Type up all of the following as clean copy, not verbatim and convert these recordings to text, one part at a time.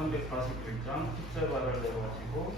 341장 십자가를 내가지고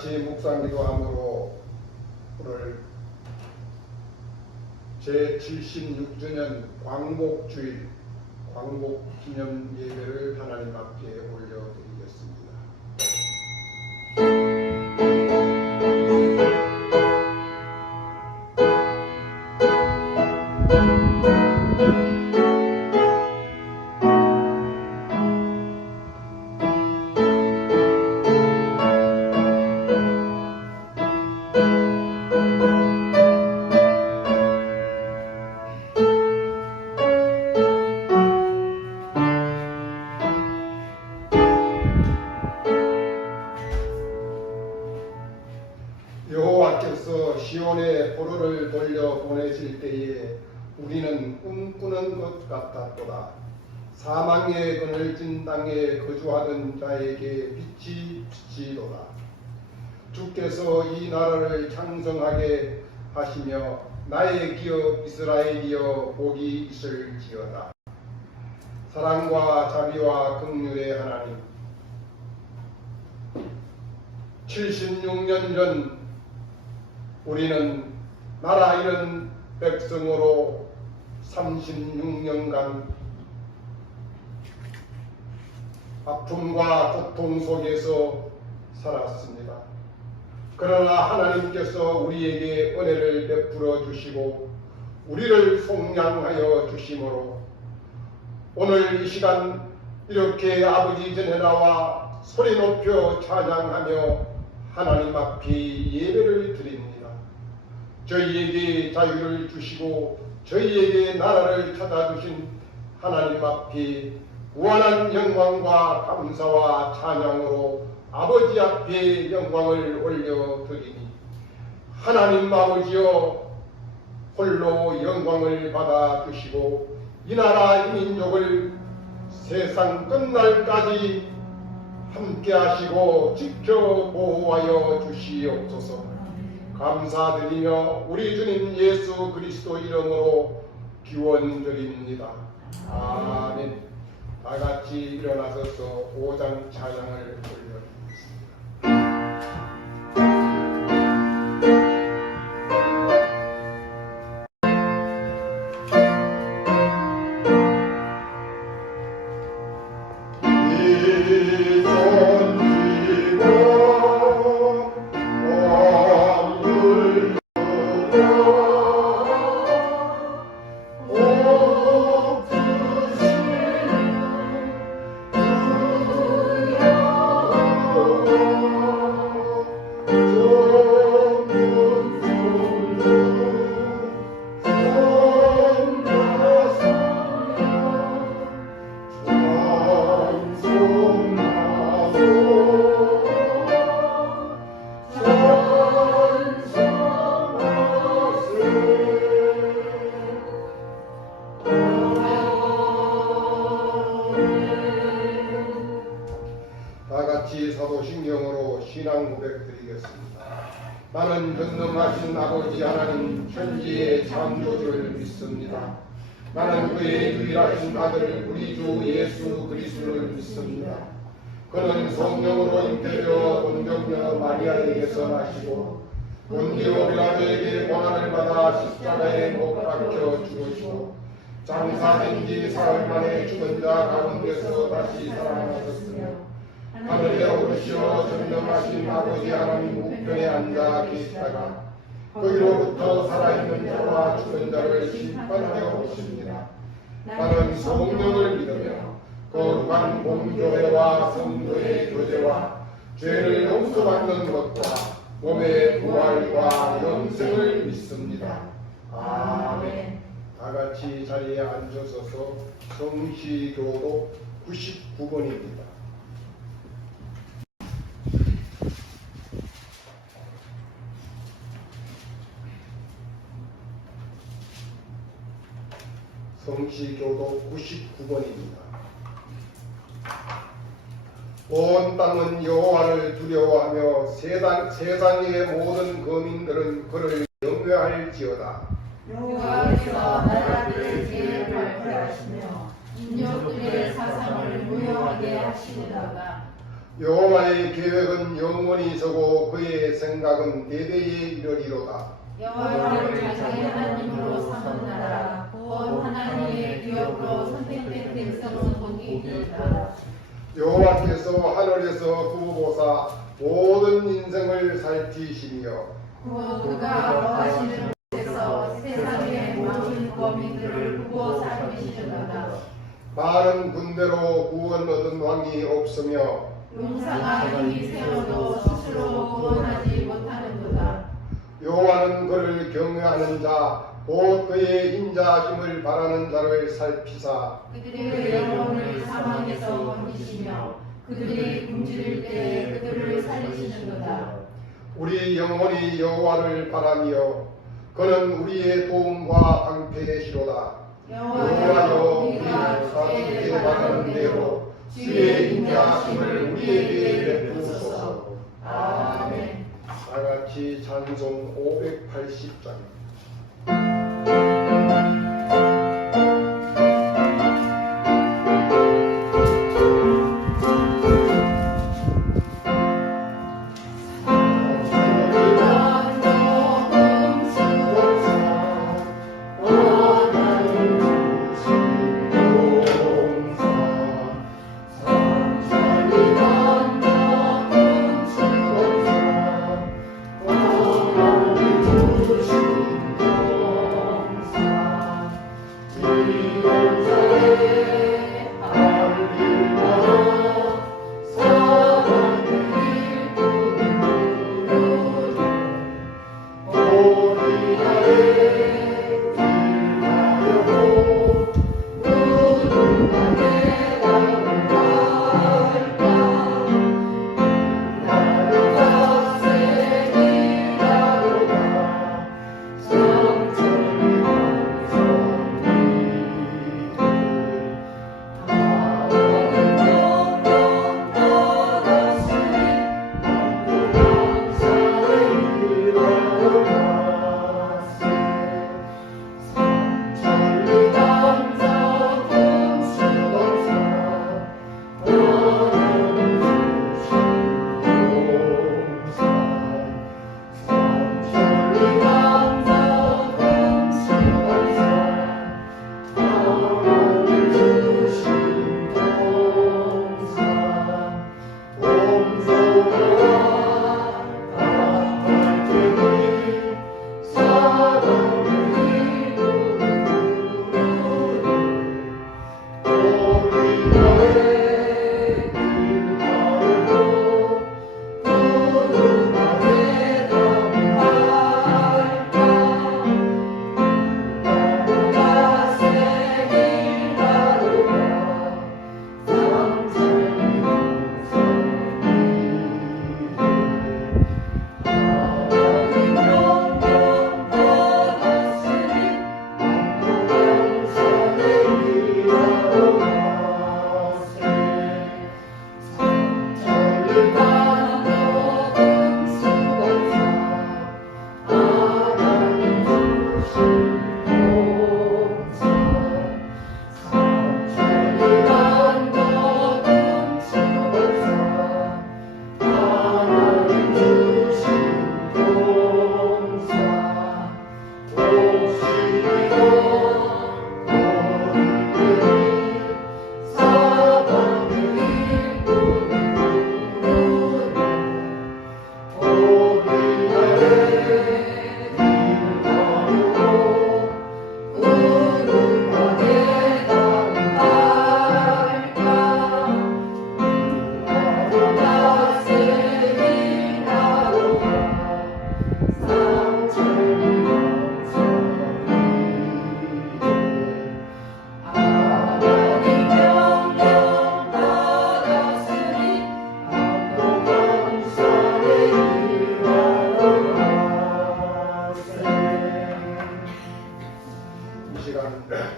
다같이 묵상기도함으로 오늘 제76주년 광복주일 광복기념 예배를 하나님 앞에 올려드리겠습니다. 여호와께서 시온에 포로를 돌려 보내실 때에 우리는 꿈꾸는 것 같았도다. 사망의 그늘진 땅에 거주하던 자에게 빛이 비치도다. 주께서 이 나라를 창성하게 하시며 나의 기업 이스라엘이여 복이 있을지어다. 사랑과 자비와 긍휼의 하나님, 76년 전 우리는 나라 잃은 백성으로 36년간 아픔과 고통 속에서 살았습니다. 그러나 하나님께서 우리에게 은혜를 베풀어 주시고 우리를 속량하여 주심으로 오늘 이 시간 이렇게 아버지 전에 나와 소리 높여 찬양하며 하나님 앞에 예배를 드립니다. 저희에게 자유를 주시고 저희에게 나라를 찾아주신 하나님 앞에 무한한 영광과 감사와 찬양으로 아버지 앞에 영광을 올려드리니 하나님 아버지여 홀로 영광을 받아주시고 이 나라 이 민족을 세상 끝날까지 함께 하시고 지켜 보호하여 주시옵소서. 감사드리며 우리 주님 예수 그리스도 이름으로 기원드립니다. 아멘. 다같이 일어나서서 5장 찬양을 올려드리겠습니다. 다같이 사도신경으로 신앙 고백 드리겠습니다. 나는 전능하신 아버지 하나님 천지의 창조주를 믿습니다. 나는 그의 유일하신 아들 우리 주 예수 그리스도를 믿습니다. 그는 성령으로 잉태되어 본경녀 마리아에게서 나시고 본디오 빌라도에게 고난을 받아 십자가에 못 박혀 죽으시고 장사된 지 사흘 만에 죽은 자 가운데서 다시 살아나셨으며 하늘에 오르시어 전능하신 아버지 하나님 우편에 앉아 계시다가 거기로부터 살아있는 자와 죽은 자를 심판하려 오십니다. 나는 성령을 믿으며 거룩한 공교회와 성도의 교제와 죄를 용서받는 것과 몸의 부활과 영생을 믿습니다. 아멘. 다같이 자리에 앉으셔서 성시교독 99번입니다. 성시교독 99번입니다. 온 땅은 여호와를 두려워하며 세상의 모든 거민들은 그를 경외할지어다. 여호와께서 나라들의 죄를 발표하시며 민족들의 사상을 무효하게 하시리로다. 여호와의 계획은 영원히 서고 그의 생각은 대대에 이르리로다. 여호와를 자기 하나님으로 삼은 나라 곧 하나님의 기업으로 선택된 백성은 복이 있도다. 여호와께서 하늘에서 구보사 모든 인생을 살피시며 곧 그가 거하시는 곳에서 세상의 모든 거민들을 보고 살피시리로다. 많은 군대로 구원 얻은 왕이 없으며 용사가 힘이 세워도 스스로 구원하지 못하는도다. 여호와는 그를 경외하는 자 곧 그의 인자하심을 바라는 자를 살피사 그들의 영혼을 사망에서 건지시며 그들이 굶주릴 때에 그들을 살리시는도다. 우리 영혼이 여호와를 바라며 그는 우리의 도움과 방패시로다. 여호와여 우리가 주께 바라는 대로 주의 인자하심을 우리에게 베푸소서. 아멘. 다같이 찬송 580장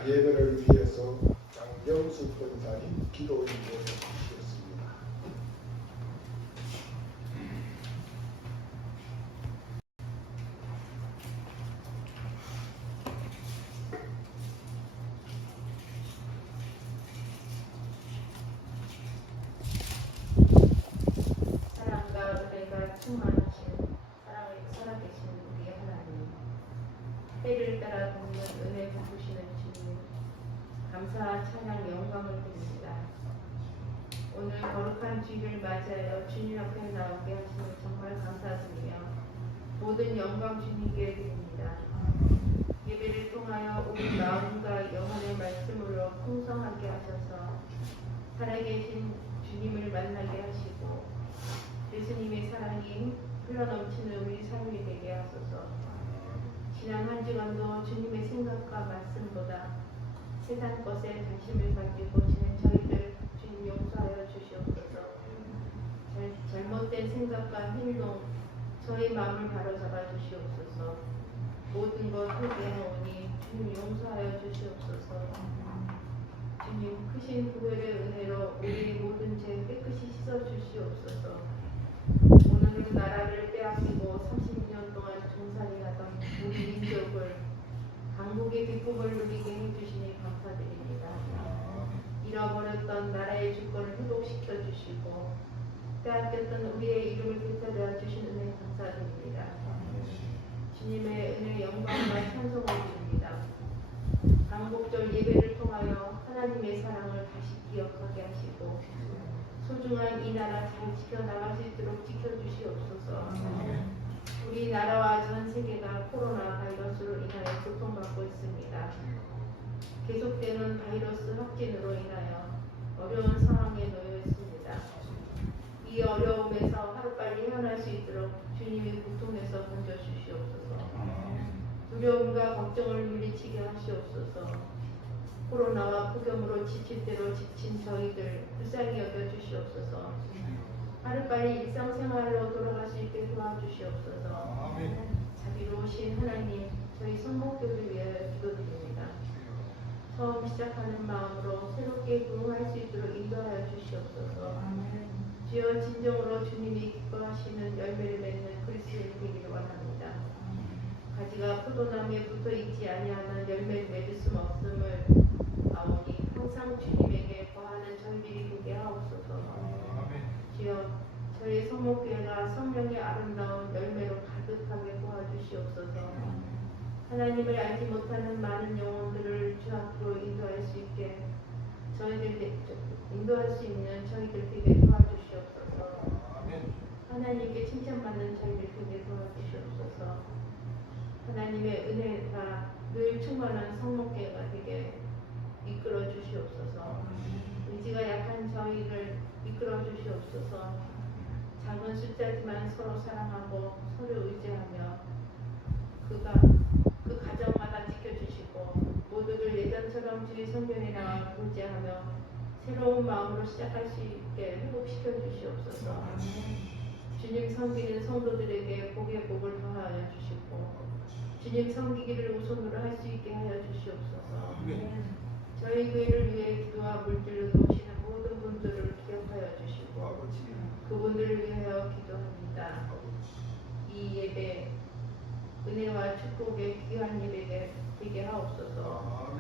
예배를 위해서 장경수 권사님 기도 인도해 주시겠습니다. 사랑과 은혜가 충만하신 사랑을 살아계신 우리 하나님, 때를 따라 돕는 은혜 베푸시는 주님, 감사와 찬양 영광을 드립니다. 오늘 거룩한 주일을 맞이하여 주님 앞에 나오게 하시니 정말 감사드리며 모든 영광 주님께 드립니다. 예배를 통하여 우리 마음과 영혼의 말씀으로 풍성하게 하셔서 살아계신 주님을 만나게 하시고 예수님의 사랑이 흘러넘치는 우리 삶이 되게 하소서. 지난 한 주간도 주님의 생각과 말씀보다 세상 것에 관심을 가지고 지낸 저희들 주님 용서하여 주시옵소서. 잘못된 생각과 행동 저희 마음을 바로잡아 주시옵소서. 모든 것 회개하오니 주님 용서하여 주시옵소서. 주님 크신 구별의 은혜로 우리 모든 죄 깨끗이 씻어 주시옵소서. 오늘은 나라를 빼앗기고 30년 동안 종살이하던 우리 민족을 빼앗겼던 우리의 이름을 되찾아 주신 은혜 감사드립니다. 주님의 은혜 영광과 찬송을 드립니다. 광복절 예배를 통하여 하나님의 사랑을 다시 기억하게 하시고 소중한 이 나라 잘 지켜나갈 수 있도록 지켜주시옵소서. 우리나라와 전 세계가 코로나 바이러스로 인하여 고통받고 있습니다. 계속되는 바이러스 확진으로 인하여 어려운 상황에 놓여 있습니다. 이 어려움에서 하루빨리 헤어날 수 있도록 주님의 고통에서 건져주시옵소서. 두려움과 걱정을 물리치게 하시옵소서. 코로나와 폭염으로 지칠 대로 지친 저희들 불쌍히 여겨주시옵소서. 하루빨리 일상생활로 돌아갈 수 있게 도와주시옵소서. 자비로우신 하나님, 저희 성목교를 위하여 기도드립니다. 처음 시작하는 마음으로 새롭게 부흥할 수 있도록 인도하여 주시옵소서. 주여 진정으로 주님이 기뻐하시는 열매를 맺는 그리스도인이 되기를 원합니다. 가지가 포도나무에 붙어있지 아니하면 열매를 맺을 수 없음을 아오니 항상 주님에게 거하는 저희들이 되게 하옵소서. 주여 저희 성목교회가 성령의 아름다운 열매로 가득하게 도와주시옵소서. 하나님을 알지 못하는 많은 영혼들을 주 앞으로 인도할 수 있게 인도할 수 있는 저희들 되게 도와주시옵소서. 하나님께 칭찬받는 저희들 되게 도와주시옵소서. 하나님의 은혜가 늘 충만한 성목교회가 되게 이끌어 주시옵소서. 의지가 약한 저희를 이끌어 주시옵소서. 작은 숫자지만 서로 사랑하고 서로 의지하며 그 가정마다 지켜주시고 모두들 예전처럼 주의 성전에 나와 교제하며 새로운 마음으로 시작할 수 있게 회복시켜 주시옵소서. 주님 섬기는 성도들에게 복의 복을 더하여 주시고 주님 섬기기를 우선으로 할 수 있게 하여 주시옵소서. 저희 교회를 위해 기도와 물질로 도우시는 모든 분들을 기억하여 주시고 그분들을 위하여 기도합니다. 이 예배 은혜와 축복의 귀한 예배가 되게 하옵소서.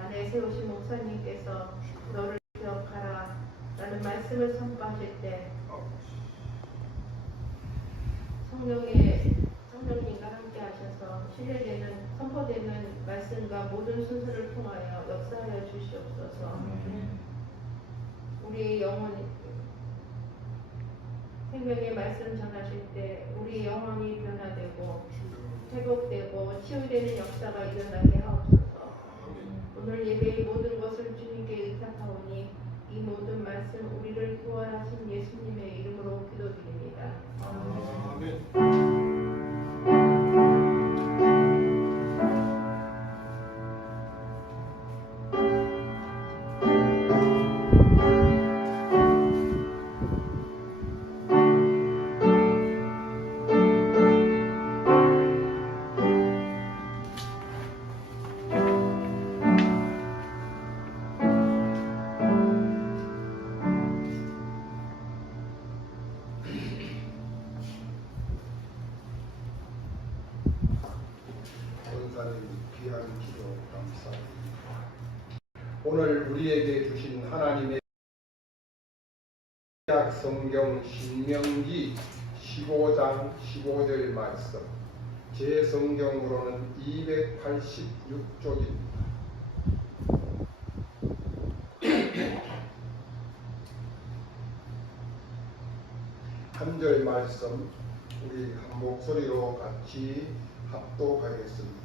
안에 세우신 목사님께서 너를 기억하라 라는 말씀을 선포하실 때 성령님과 함께 하셔서 신뢰되는 선포되는 말씀과 모든 순서를 통하여 역사하여 주시옵소서. 우리의 영혼이 생명의 말씀 전하실 때 우리 영혼이 변화되고 회복되고 치유되는 역사가 일어나게 하옵소서. 오늘 예배의 모든 것을 주님께 의탁하오니 이 모든 말씀 우리를 구원하신 예수님의 이름으로 기도드립니다. 아멘. 귀한 기도 감사합니다. 오늘 우리에게 주신 하나님의 약 성경 신명기 15장 15절 말씀 제 성경으로는 286쪽입니다. 한 절 말씀 우리 한 목소리로 같이 합독하겠습니다.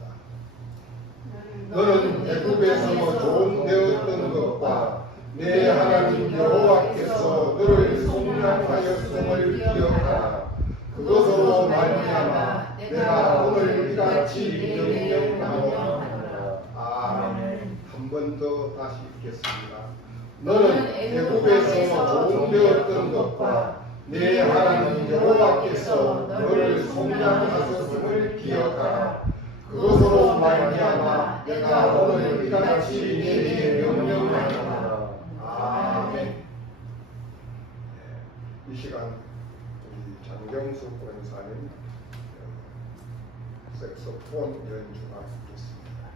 너는 애굽에서 종되었던 것과 내 하나님 여호와께서 너를 속량하였음을 기억하라. 그것으로 말미암아 내가 오늘 이같이 명령하노라. 아멘. 한 번 더 다시 읽겠습니다. 너는 애굽에서 종되었던 것과 내 하나님 여호와께서 너를 속량하셨음을 기억하라. 그것으로 말미암아 내가 오늘 이같이 내게 명령하노라. 아멘. 이 시간 우리 장경수 권사님 색소폰 연주가 있겠습니다.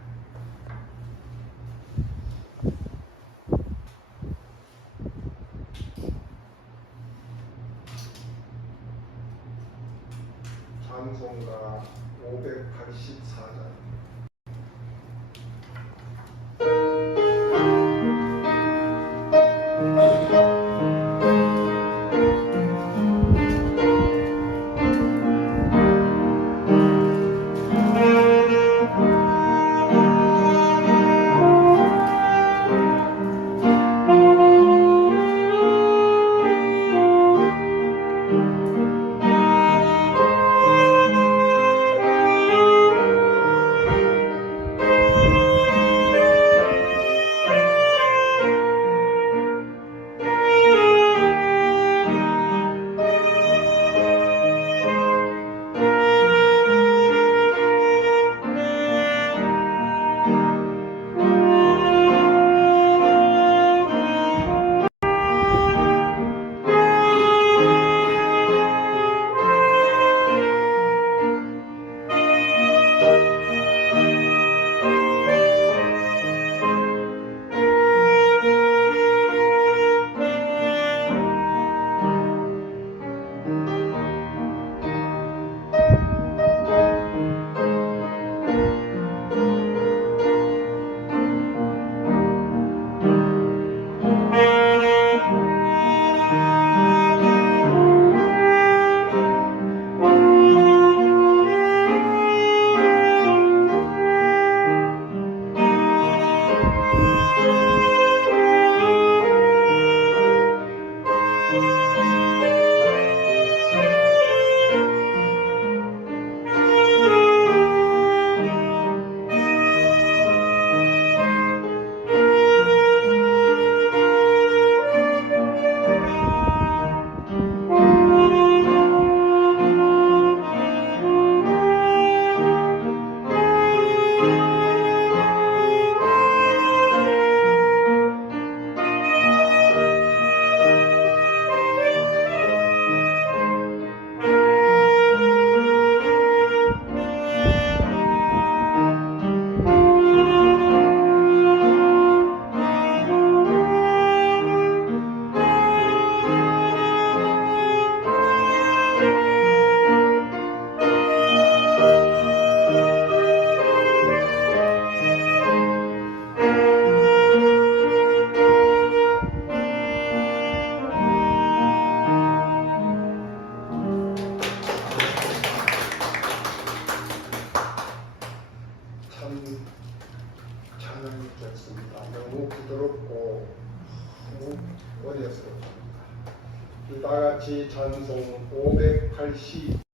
됐습니다. 너무 부드럽고 너무 어려스럽습니다. 다 같이 찬송 580.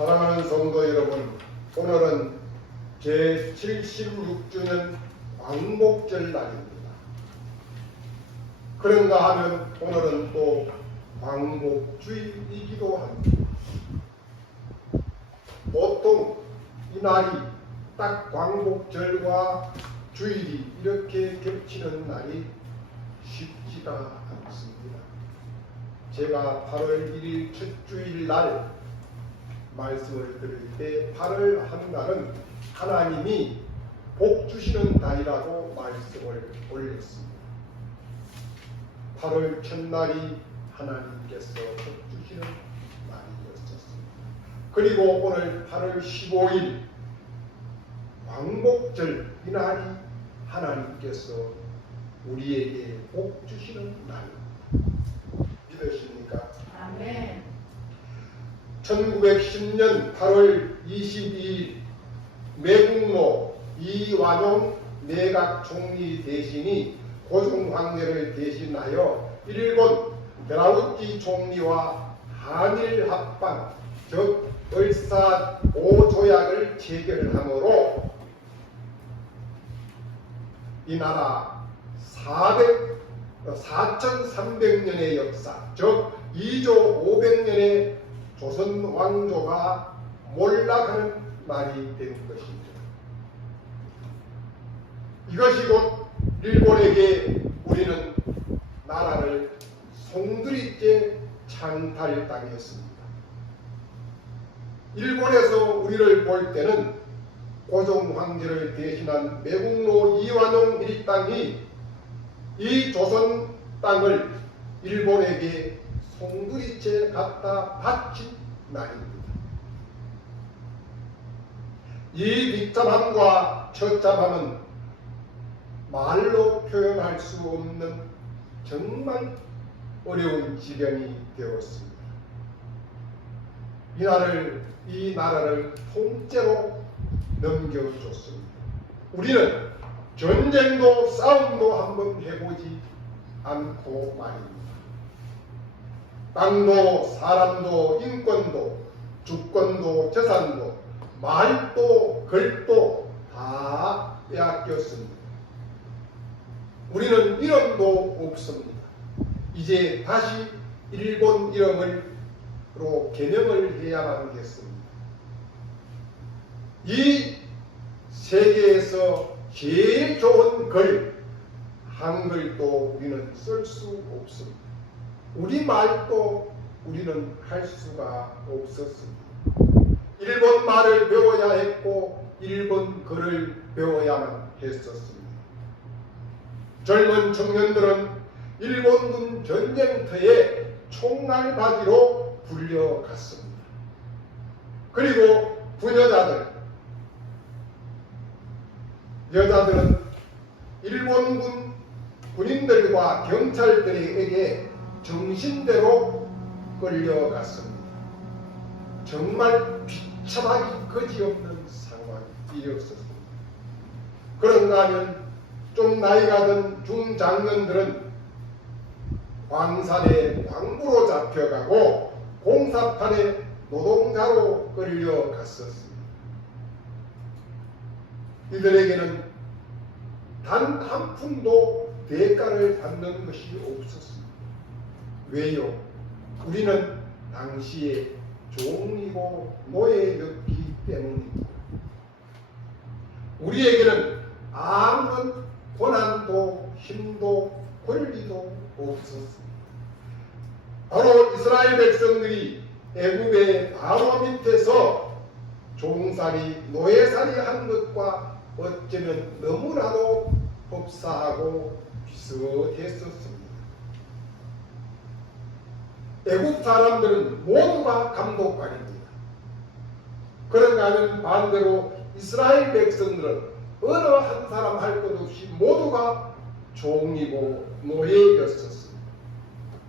사랑하는 성도 여러분, 오늘은 제76주년 광복절 날입니다. 그런가 하면 오늘은 또 광복주일이기도 합니다. 보통 이 날이 딱 광복절과 주일이 이렇게 겹치는 날이 쉽지가 않습니다. 제가 8월 1일 첫 주일 날 말씀을 드릴 때 8월 한 날은 하나님이 복 주시는 날이라고 말씀을 올렸습니다. 8월 첫날이 하나님께서 복 주시는 날이었습니다. 그리고 오늘 8월 15일 광복절 이 날이 하나님께서 우리에게 복 주시는 날입니다. 믿으십니까? 아멘. 1910년 8월 22일 매국노 이완용 내각 총리 대신이 고종 황제를 대신하여 일본 베라우치 총리와 한일 합방 즉 을사 5조약을 체결함으로 이 나라 4,300년의 역사 즉 2조 500년의 조선 왕조가 몰락하는 날이 된 것입니다. 이것이 곧 일본에게 우리는 나라를 송두리째 찬탈당했습니다. 일본에서 우리를 볼 때는 고종 황제를 대신한 매국노 이완용 일당이 이 조선 땅을 일본에게 송두리째 갖다 바친 날입니다. 이 비참함과 처참함은 말로 표현할 수 없는 정말 어려운 지경이 되었습니다. 이 나라를 통째로 넘겨줬습니다. 우리는 전쟁도 싸움도 한번 해보지 않고 말입니다. 땅도 사람도 인권도 주권도 재산도 말도 글도 다 빼앗겼습니다. 우리는 이름도 없습니다. 이제 다시 일본 이름으로 개명을 해야만 겠습니다. 이 세계에서 제일 좋은 글, 한글도 우리는 쓸 수 없습니다. 우리말도 우리는 할 수가 없었습니다. 일본 말을 배워야 했고 일본 글을 배워야만 했었습니다. 젊은 청년들은 일본군 전쟁터에 총알바지로 불려갔습니다. 그리고 여자들은 일본군 군인들과 경찰들에게 정신대로 끌려갔습니다. 정말 비참하기 그지없는 상황이었습니다. 그런가 하면 좀 나이가 든 중장년들은 광산에 광부로 잡혀가고 공사판에 노동자로 끌려갔었습니다. 이들에게는 단 한 푼도 대가를 받는 것이 없었습니다. 왜요? 우리는 당시에 종이고 노예였기 때문입니다. 우리에게는 아무런 권한도 힘도 권리도 없었습니다. 바로 이스라엘 백성들이 애굽의 바로 밑에서 종살이 노예살이 한 것과 어쩌면 너무나도 흡사하고 비슷했었습니다. 애굽 사람들은 모두가 감독관입니다. 그런가 하면 반대로 이스라엘 백성들은 어느 한 사람 할 것 없이 모두가 종이고 노예였었습니다.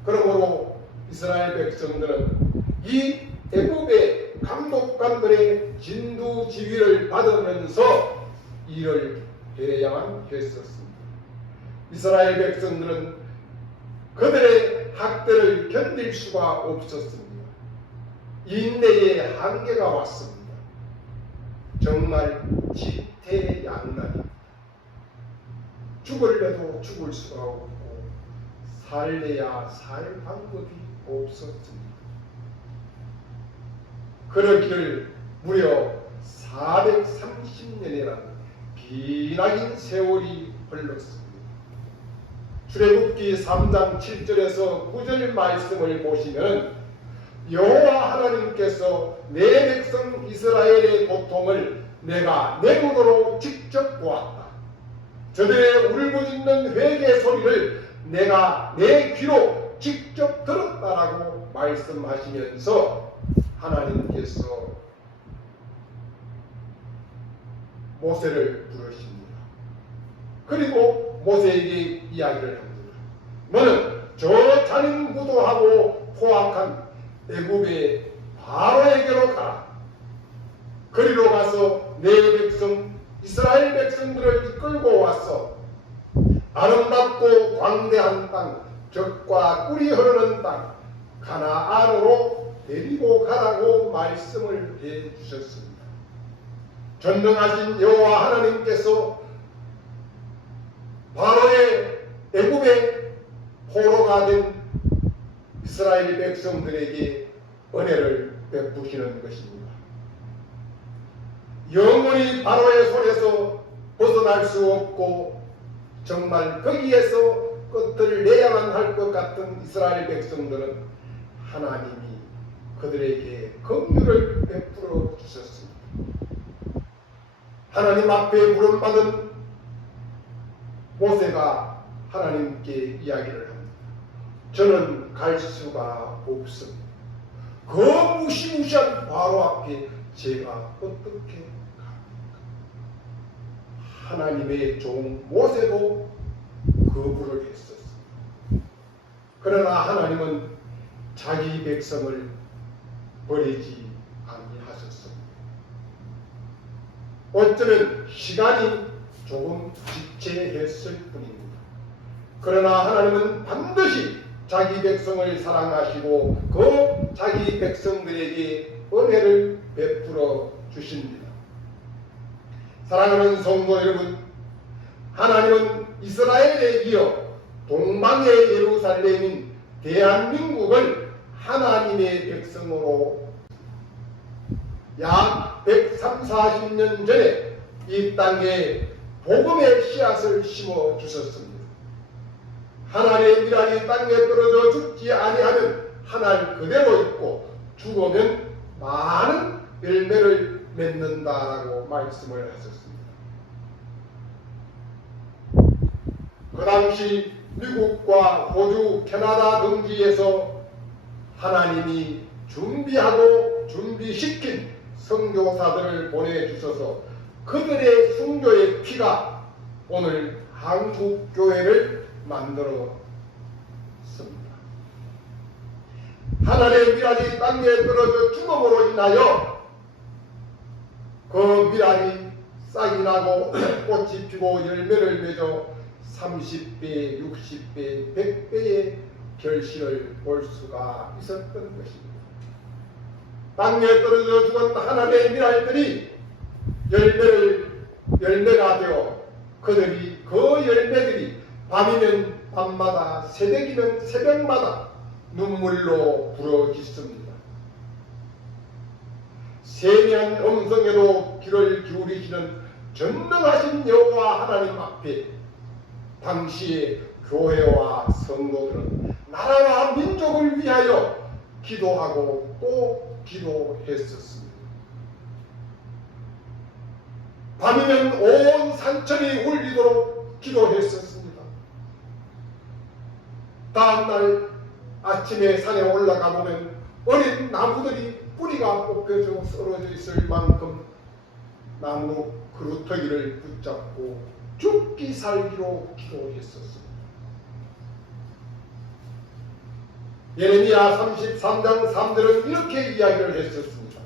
그러므로 이스라엘 백성들은 이 애굽의 감독관들의 진두지휘를 받으면서 일을 해야만 했었습니다. 이스라엘 백성들은 그들의 학대를 견딜 수가 없었습니다. 인내의 한계가 왔습니다. 정말 지태양난입니다. 죽을래도 죽을 수가 없고 살래야 살 방법이 없었습니다. 그러기를 무려 430년이라는 기나긴 세월이 흘렀습니다. 출애굽기 3장 7절에서 9절 말씀을 보시면 여호와 하나님께서 내 백성 이스라엘의 고통을 내가 내 눈으로 직접 보았다. 저들의 울부짖는 회개 소리를 내가 내 귀로 직접 들었다라고 말씀하시면서 하나님께서 모세를 부르십니다. 그리고 모세에게 이야기를 합니다. 너는 저 잔인무도하고 포악한 애굽의 바로에게로 가라. 그리로 가서 내 백성 이스라엘 백성들을 이끌고 와서 아름답고 광대한 땅, 젖과 꿀이 흐르는 땅 가나안으로 데리고 가라고 말씀을 해주셨습니다. 전능하신 여호와 하나님께서 바로의 애굽의 포로가 된 이스라엘 백성들에게 은혜를 베푸시는 것입니다. 영원히 바로의 손에서 벗어날 수 없고 정말 거기에서 끝을 내야만 할 것 같은 이스라엘 백성들은 하나님이 그들에게 긍휼을 베풀어 주셨습니다. 하나님 앞에 부름받은 모세가 하나님께 이야기를 합니다. 저는 갈 수가 없습니다. 그 무시무시한 바로 앞에 제가 어떻게 갑니까? 하나님의 종 모세도 거부를 했었습니다. 그러나 하나님은 자기 백성을 버리지 아니하셨습니다. 어쩌면 시간이 조금 지체했을 뿐입니다. 그러나 하나님은 반드시 자기 백성을 사랑하시고 그 자기 백성들에게 은혜를 베풀어 주십니다. 사랑하는 성도 여러분, 하나님은 이스라엘에 이어 동방의 예루살렘인 대한민국을 하나님의 백성으로 약 130~140년 전에 이 땅에 복음의 씨앗을 심어 주셨습니다. 하나님의 미랄이 땅에 떨어져 죽지 아니하면 하늘 그대로 있고 죽으면 많은 열매를 맺는다라고 말씀을 하셨습니다. 그 당시 미국과 호주, 캐나다 등지에서 하나님이 준비하고 준비시킨 선교사들을 보내주셔서 그들의 순교의 피가 오늘 한국교회를 만들었습니다. 하나님의 미랄이 땅에 떨어져 죽음으로 인하여 그 미랄이 싹이 나고 꽃이 피고 열매를 맺어 30배, 60배, 100배의 결실을 볼 수가 있었던 것입니다. 땅에 떨어져 죽은 하나님의 미랄들이 열매가 되어 그들이 그 열매들이 밤이면 밤마다 새벽이면 새벽마다 눈물로 부러짓습니다. 세미한 음성에도 귀를 기울이시는 전능하신 여호와 하나님 앞에 당시의 교회와 성도들은 나라와 민족을 위하여 기도하고 또 기도했었습니다. 밤이면 온 산천이 울리도록 기도했었습니다. 다음날 아침에 산에 올라가 보면 어린 나무들이 뿌리가 뽑혀져 쓰러져 있을 만큼 나무 그루터기를 붙잡고 죽기 살기로 기도했었습니다. 예레미야 33장 3절은 이렇게 이야기를 했었습니다.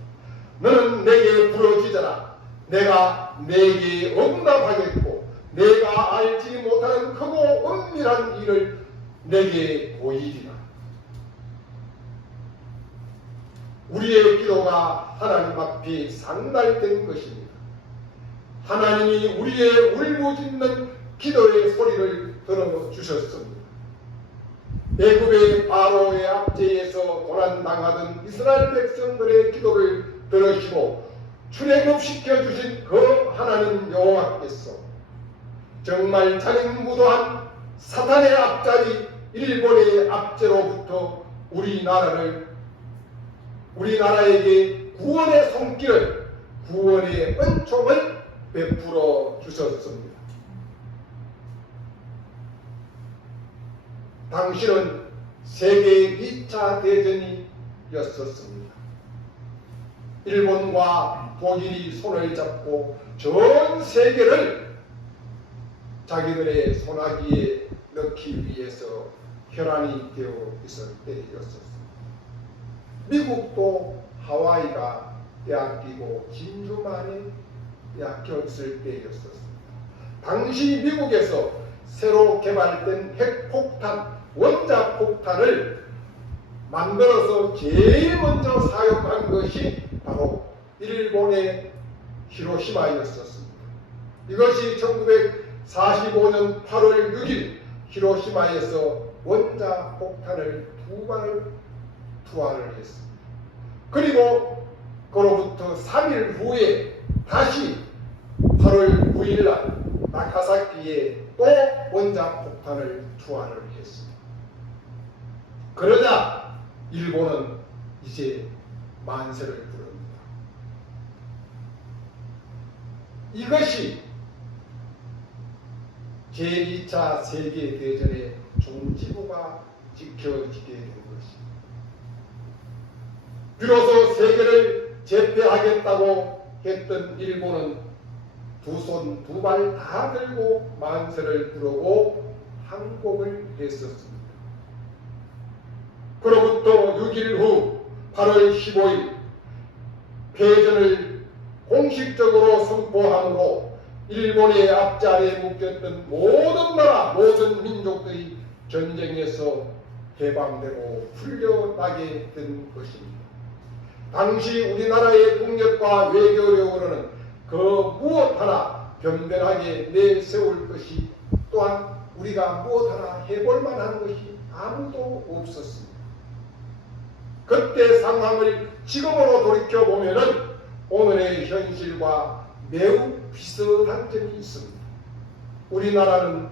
너는 내게 부르짖어라. 내가 내게 응답하겠고 내가 알지 못하는 크고 은밀한 일을 내게 보이리라. 우리의 기도가 하나님 앞에 상달된 것입니다. 하나님이 우리의 울부짖는 기도의 소리를 들어주셨습니다. 애굽의 바로의 압제에서 고난당하던 이스라엘 백성들의 기도를 들으시고 출애굽시켜 주신 그 하나님 여호와께서 정말 잔인무도한 사탄의 앞자리 일본의 압제로부터 우리나라에게 구원의 손길을 구원의 은총을 베풀어 주셨습니다. 당시는 세계 2차 대전이었었습니다. 일본과 독일이 손을 잡고 전 세계를 자기들의 손아귀에 넣기 위해서 혈안이 되어 있을 때였었습니다. 미국도 하와이가 빼앗기고 진주만에 약했을 때였었습니다. 당시 미국에서 새로 개발된 핵폭탄, 원자폭탄을 만들어서 제일 먼저 사용한 것이 바로 일본의 히로시마였었습니다. 이것이 1945년 8월 6일 히로시마에서 원자폭탄을 2발 투하를 했습니다. 그리고 그로부터 3일 후에 다시 8월 9일날 나가사키에 또 원자폭탄을 투하를 했습니다. 그러자 일본은 이제 만세를 부릅니다. 이것이 제2차 세계대전의 종지부가 지켜지게 된 것입니다. 비로소 세계를 제패하겠다고 했던 일본은 두 손 두 발 다 들고 만세를 부르고 항복을 했었습니다. 그로부터 6일 후 8월 15일 패전을 공식적으로 선포함으로 일본의 앞자리에 묶였던 모든 나라 모든 민족들이 전쟁에서 해방되고 풀려나게 된 것입니다. 당시 우리나라의 국력과 외교력으로는 그 무엇 하나 변변하게 내세울 것이 또한 우리가 무엇 하나 해볼 만한 것이 아무도 없었습니다. 그때 상황을 지금으로 돌이켜보면 오늘의 현실과 매우 비슷한 점이 있습니다. 우리나라는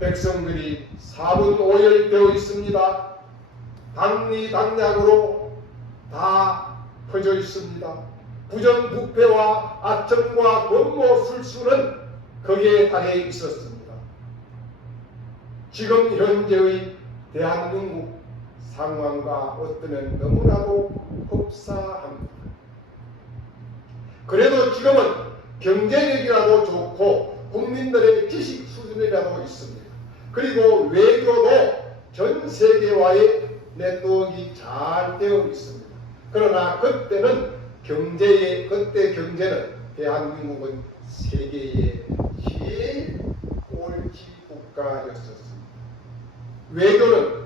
백성들이 4분 5열 되어 있습니다. 당리당략으로 다 퍼져 있습니다. 부정부패와 아첨과 권모술수는 거기에 달해 있었습니다. 지금 현재의 대한민국 상황과 어떠면 너무나도 흡사합니다. 그래도 지금은 경제력이라도 좋고 국민들의 지식 수준이라도 있습니다. 그리고 외교도 전 세계와의 네트워크가 잘 되어 있습니다. 그러나 그때 경제는 대한민국은 세계의 제일 꼴찌 국가였었습니다. 외교는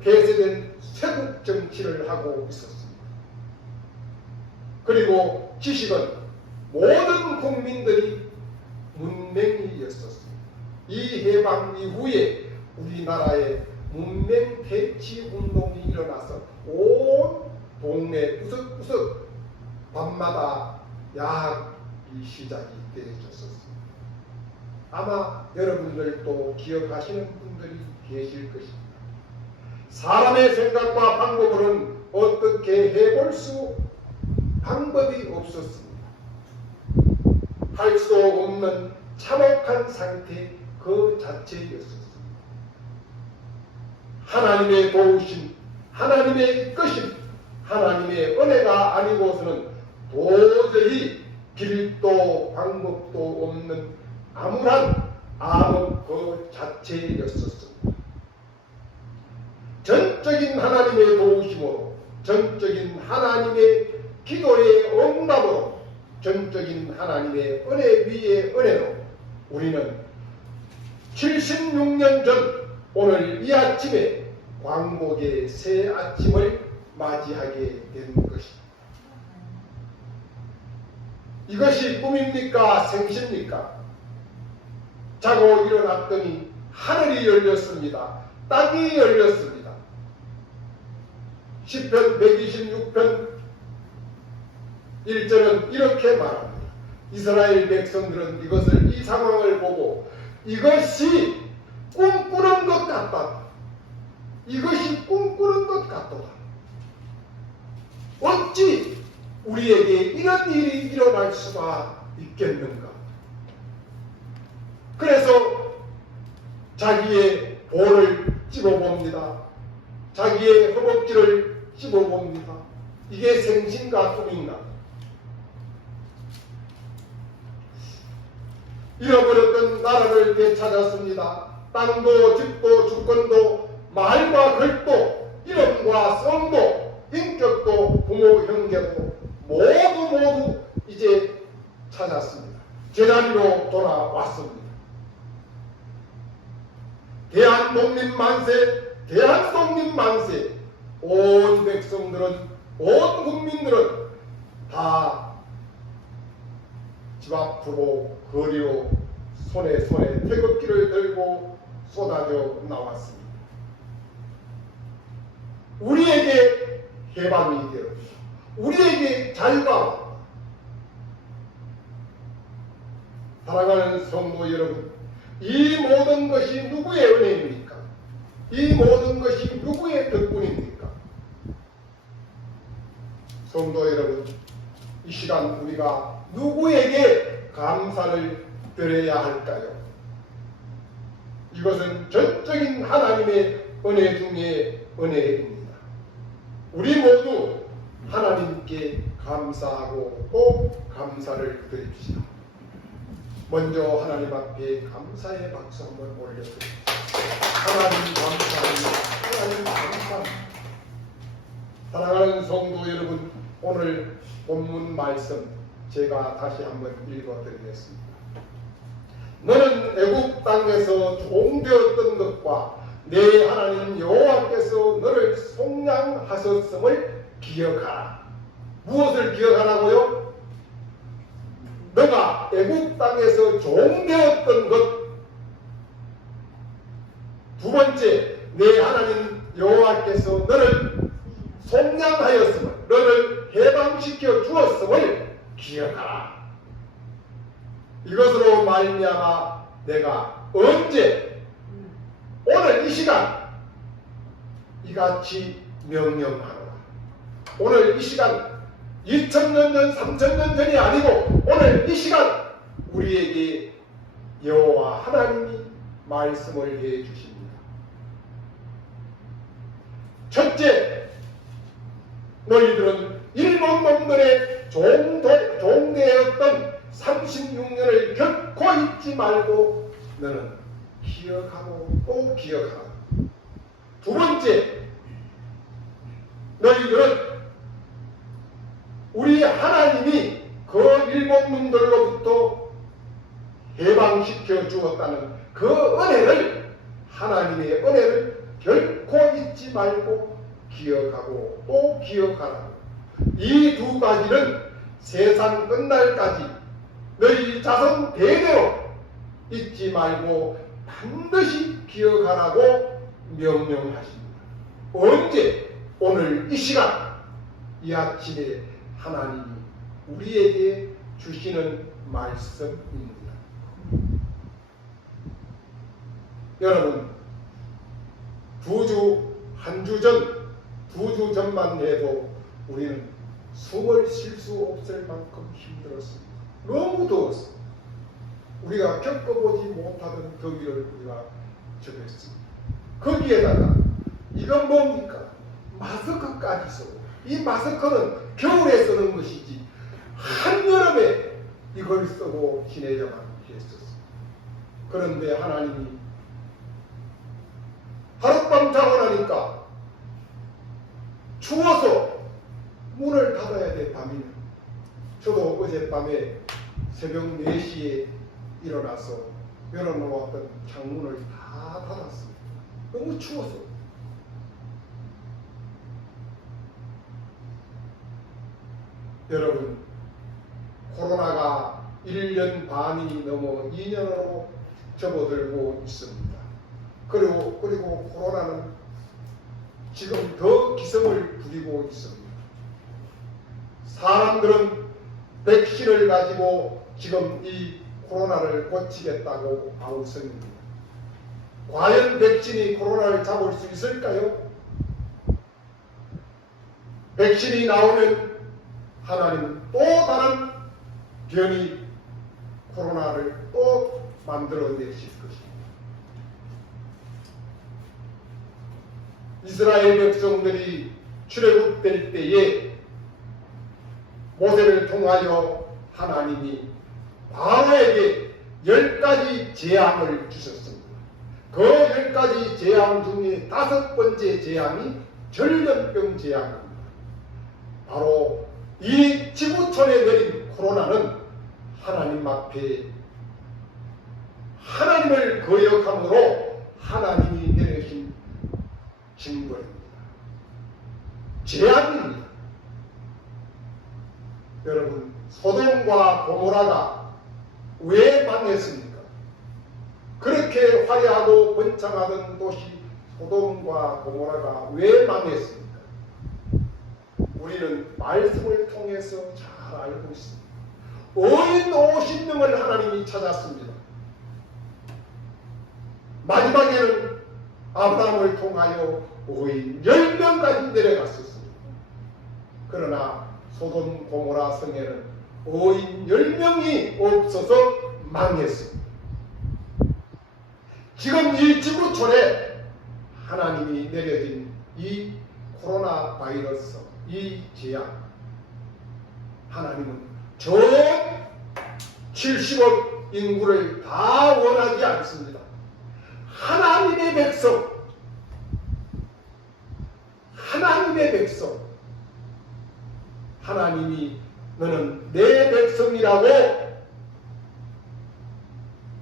폐쇄된 쇄국 정치를 하고 있었습니다. 그리고 지식은 모든 국민들이 문맹이었었습니다. 이 해방 이후에 우리나라에 문맹 퇴치 운동이 일어나서 온 동네 구석구석 밤마다 야학이 시작이 되어졌었습니다. 아마 여러분들도 기억하시는 분들이 계실 것입니다. 사람의 생각과 방법으로는 어떻게 해볼 수 방법이 없었습니다. 할 수 없는 참혹한 상태 그 자체였었습니다. 하나님의 도우심, 하나님의 이끄심, 하나님의 은혜가 아니고서는 도저히 길도 방법도 없는 암울한 암흑 그 자체였었습니다. 전적인 하나님의 도우심으로, 전적인 하나님의 기도의 응답으로, 전적인 하나님의 은혜 위의 은혜로 우리는 76년 전 오늘 이 아침에 광복의 새 아침을 맞이하게 된 것입니다. 이것이 꿈입니까? 생시입니까? 자고 일어났더니 하늘이 열렸습니다. 땅이 열렸습니다. 시편 126편 1절은 이렇게 말합니다. 이스라엘 백성들은 이 상황을 보고 이것이 꿈꾸는 것 같다. 이것이 꿈꾸는 것 같도다. 어찌 우리에게 이런 일이 일어날 수가 있겠는가? 그래서 자기의 볼을 찝어봅니다. 자기의 허벅지를 찝어봅니다. 이게 생신가 꿈인가? 잃어버렸던 나라를 되찾았습니다. 땅도 집도 주권도 말과 글도 이름과 성도 인격도 부모 형제도 모두 이제 찾았습니다. 제자리로 돌아왔습니다. 대한독립 만세, 대한독립 만세. 온 백성들은, 온 국민들은 다 집 앞으로 거리로 손에 태극기를 들고 쏟아져 나왔습니다. 우리에게 해방이 되옵소서. 우리에게 자유가. 사랑하는 성도 여러분, 이 모든 것이 누구의 은혜입니까? 이 모든 것이 누구의 덕분입니까? 성도 여러분, 이 시간 우리가 누구에게 감사를 드려야 할까요? 이것은 전적인 하나님의 은혜 중에 은혜입니다. 우리 모두 하나님께 감사하고 또 감사를 드립시다. 먼저 하나님 앞에 감사의 박수 한번 올려드립니다. 하나님 감사합니다. 하나님 감사합니다. 사랑하는 성도 여러분, 오늘 본문 말씀 제가 다시 한번 읽어드리겠습니다. 너는 애굽 땅에서 종되었던 것과 내 하나님 여호와께서 너를 속량하셨음을 기억하라. 무엇을 기억하라고요? 너가 애굽 땅에서 종되었던 것. 두 번째, 내 하나님 여호와께서 너를 속량하였음을, 너를 해방시켜 주었음을 기억하라. 이것으로 말미암아 내가 언제, 오늘 이 시간 이같이 명령하노라. 오늘 이 시간 2000년 전 3000년 전이 아니고 오늘 이 시간 우리에게 여호와 하나님이 말씀을 해 주십니다. 첫째, 너희들은 일본 놈들의 종되었던 36년을 결코 잊지 말고 너는 기억하고 또 기억하라. 두 번째, 너희들은 우리 하나님이 그 일본 놈들로부터 해방시켜 주었다는 그 은혜를, 하나님의 은혜를 결코 잊지 말고 기억하고 또 기억하라. 이 두 가지는 세상 끝날까지 너희 자손 대대로 잊지 말고 반드시 기억하라고 명령하십니다. 언제? 오늘 이 시간, 이 아침에 하나님이 우리에게 주시는 말씀입니다. 여러분, 한 주 전, 2주 전만 해도 우리는 숨을 쉴 수 없을 만큼 힘들었습니다. 너무 더웠습니다. 우리가 겪어보지 못하던 더위를 우리가 접했습니다. 거기에다가 이건 뭡니까? 마스크까지 쓰고, 이 마스크는 겨울에 쓰는 것이지 한여름에 이걸 쓰고 지내야만 했었습니다. 그런데 하나님이 하룻밤 자고 나니까 추워서 문을 닫아야 돼. 밤이면. 저도 어젯밤에 새벽 4시에 일어나서 열어놓았던 창문을 다 닫았습니다. 너무 추워서. 여러분, 코로나가 1년 반이 넘어 2년으로 접어들고 있습니다. 그리고 코로나는 지금 더 기승을 부리고 있습니다. 사람들은 백신을 가지고 지금 이 코로나를 고치겠다고 아우성입니다. 과연 백신이 코로나를 잡을 수 있을까요? 백신이 나오면 하나님은 또 다른 변이 코로나를 또 만들어내실 것입니다. 이스라엘 백성들이 출애굽될 때에 모세를 통하여 하나님이 바로에게 10가지 재앙을 주셨습니다. 그 10가지 재앙 중에 5번째 재앙이 전염병 재앙입니다. 바로 이 지구촌에 내린 코로나는 하나님 앞에 하나님을 거역함으로 하나님이 내리신 징벌입니다. 재앙입니다. 여러분, 소돔과 고모라가 왜 망했습니까? 그렇게 화려하고 번창하던 도시 소돔과 고모라가 왜 망했습니까? 우리는 말씀을 통해서 잘 알고 있습니다. 어린 50명을 하나님이 찾았습니다. 마지막에는 아브라함을 통하여 어인 10명까지 내려갔었습니다. 그러나 소돔 고모라 성에는 어인 10명이 없어서 망했습니다. 지금 이 지구촌에 하나님이 내려진 이 코로나 바이러스, 이 재앙, 하나님은 전 70억 인구를 다 원하지 않습니다. 하나님의 백성, 하나님이 너는 내 백성이라고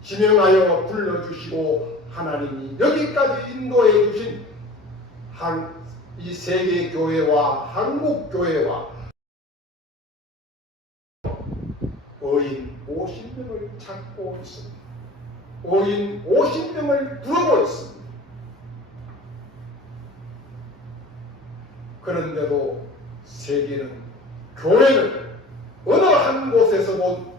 지명하여 불러주시고 하나님이 여기까지 인도해 주신 이 세계 교회와 한국 교회와 어인 50명을 찾고 있습니다. 어인 50명을 부르고 있습니다. 그런데도 세계는, 교회는 어느 한 곳에서도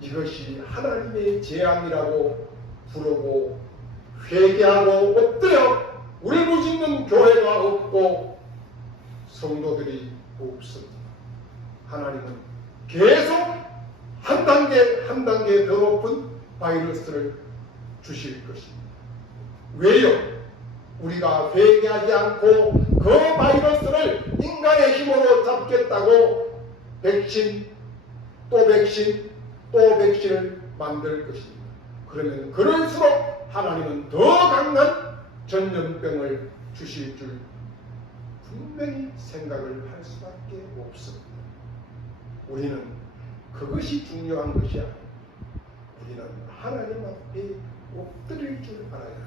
이것이 하나님의 재앙이라고 부르고 회개하고 엎드려 울부짖는 교회가 없고 성도들이 없습니다. 하나님은 계속 한 단계 더 높은 바이러스를 주실 것입니다. 왜요? 우리가 회개하지 않고 그 바이러스를 인간의 힘으로 잡겠다고 백신 또 백신을 만들 것입니다. 그러면 그럴수록 하나님은 더 강한 전염병을 주실 줄 분명히 생각을 할 수밖에 없습니다. 우리는 그것이 중요한 것이 아닙니다. 우리는 하나님 앞에 엎드릴 줄 알아야 합니다.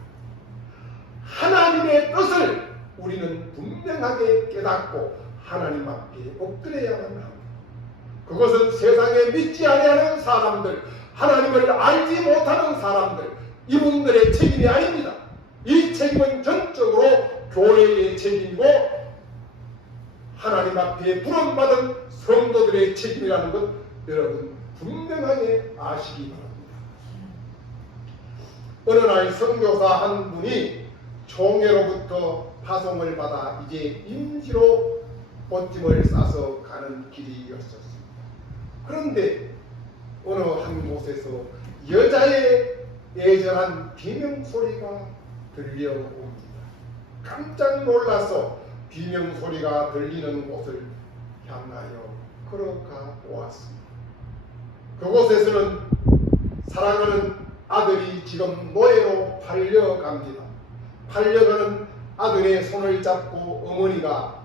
하나님의 뜻을 우리는 분명하게 깨닫고 하나님 앞에 엎드려야만 합니다. 그것은 세상에 믿지 아니하는 사람들, 하나님을 알지 못하는 사람들, 이분들의 책임이 아닙니다. 이 책임은 전적으로 교회의 책임이고 하나님 앞에 부름받은 성도들의 책임이라는 것 여러분 분명하게 아시기 바랍니다. 어느 날 선교사 한 분이 총회로부터 파송을 받아 이제 임시로 옷짐을 싸서 가는 길이었었습니다. 그런데 어느 한 곳에서 여자의 애절한 비명소리가 들려옵니다. 깜짝 놀라서 비명소리가 들리는 곳을 향하여 걸어가 보았습니다. 그곳에서는 사랑하는 아들이 지금 노예로 팔려갑니다. 팔려가는 아들의 손을 잡고 어머니가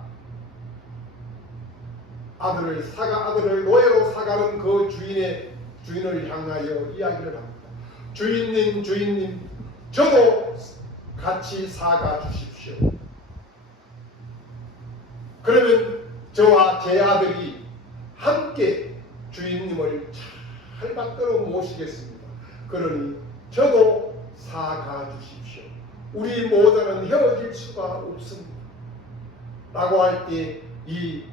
아들을 노예로 사가는 그 주인을 향하여 이야기를 합니다. 주인님, 저도 같이 사가 주십시오. 그러면 저와 제 아들이 함께 주인님을 잘 받들어 모시겠습니다. 그러니 저도 사가 주십시오. 우리 모두는 헤어질 수가 없습니다. 라고 할 때 이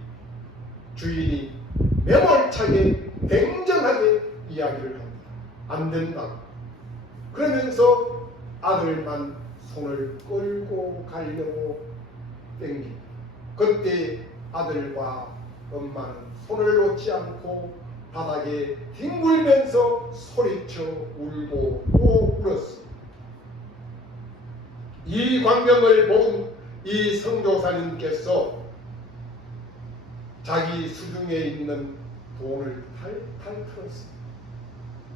주인이 매몰차게 냉정하게 이야기를 합니다. 안 된다. 그러면서 아들만 손을 끌고 가려고 땡깁니다. 그때 아들과 엄마는 손을 놓지 않고 바닥에 뒹굴면서 소리쳐 울고 또 울었습니다. 이 광경을 본 이 선교사님께서 자기 수중에 있는 돈을 탈탈 털었습니다.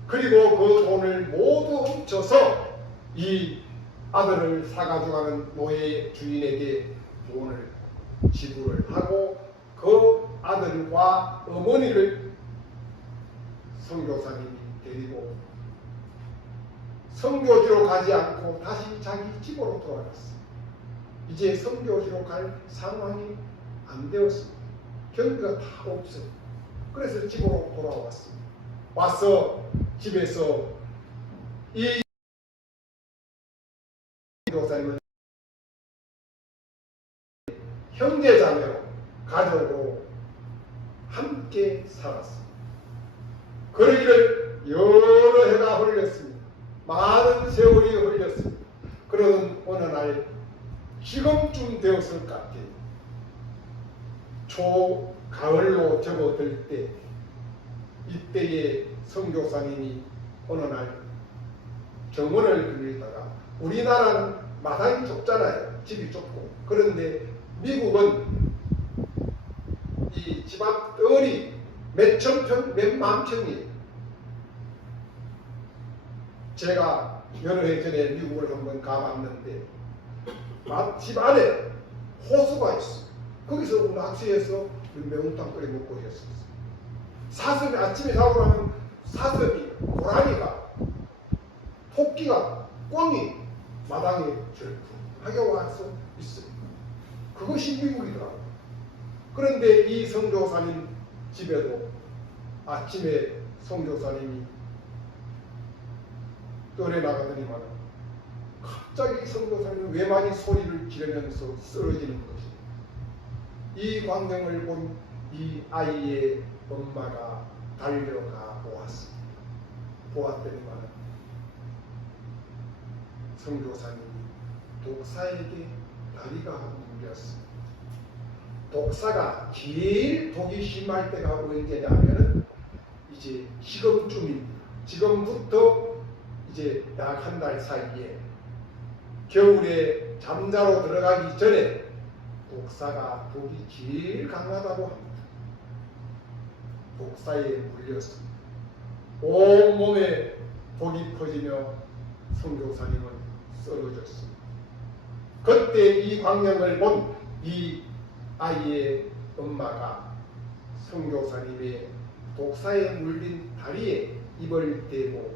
그리고 그 돈을 모두 훔쳐서 이 아들을 사가져가는 노예 주인에게 돈을 지불을 하고 그 아들과 어머니를 선교사님이 데리고 선교지로 가지 않고 다시 자기 집으로 돌아갔습니다. 이제 선교지로 갈 상황이 안 되었습니다. 경비가 다 없어요. 그래서 집으로 돌아왔습니다. 와서 집에서 이 교사님은 형제자매로 가족으로 함께 살았습니다. 그러기를 여러 해가 흘렸습니다. 많은 세월이 흘렸습니다. 그러던 어느 날 지금쯤 되었을 것 같아요. 초가을로 접어들 때 이때에 선교사님이 어느 날 정원을 빌리다가 우리나라는 마당이 좁잖아요. 집이 좁고. 그런데 미국은 이 집 앞 뜰이 몇천 평, 몇만 평이에요. 제가 여러 해 전에 미국을 한번 가봤는데 집 안에 호수가 있어요. 거기서 낚시해서 매운탕 끓여 먹고 했었어요. 사슴이 아침에 자고 나면 사슴이, 고라니가, 토끼가, 꿩이 마당에 절풍하게 와서 있어요. 그것이 미국이더라고요. 그런데 이 성교사님 집에도 아침에 성교사님이 뜰에 나가더니만 갑자기 성교사님은 외만이 소리를 지르면서 쓰러지는 것이, 이 광경을 본 이 아이의 엄마가 달려가 보았습니다. 보았더니만 성교사님이 독사에게 다리가 물렸습니다. 독사가 제일 독이 심할 때가 언제냐면은 이제 지금쯤입니다. 지금부터 이제 약 한 달 사이에 겨울에 잠자러 들어가기 전에 독사가 독이 제일 강하다고 합니다. 독사에 물렸습니다. 온몸에 독이 퍼지며 성교사님은 쓰러졌습니다. 그때 이 광경을 본 이 아이의 엄마가 성교사님의 독사에 물린 다리에 입을 대고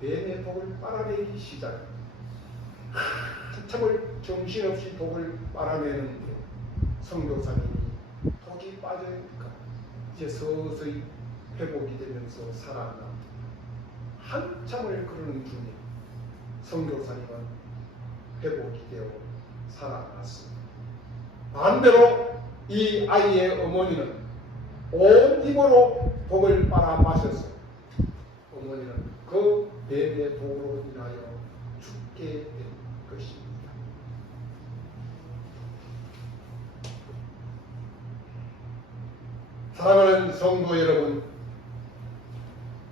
뱀의 독을 빨아내기 시작합니다. 한참을 정신없이 독을 빨아내는데 성교사님이 독이 빠지니까 이제 서서히 회복이 되면서 살아납니다. 한참을 그러는 중에 성교사님은 회복이 되어 살아났습니다. 반대로 이 아이의 어머니는 온 입으로 독을 빨아 마셨어요. 어머니는 그 뱀의 독으로 인하여 죽게 된 것입니다. 사랑하는 성도 여러분,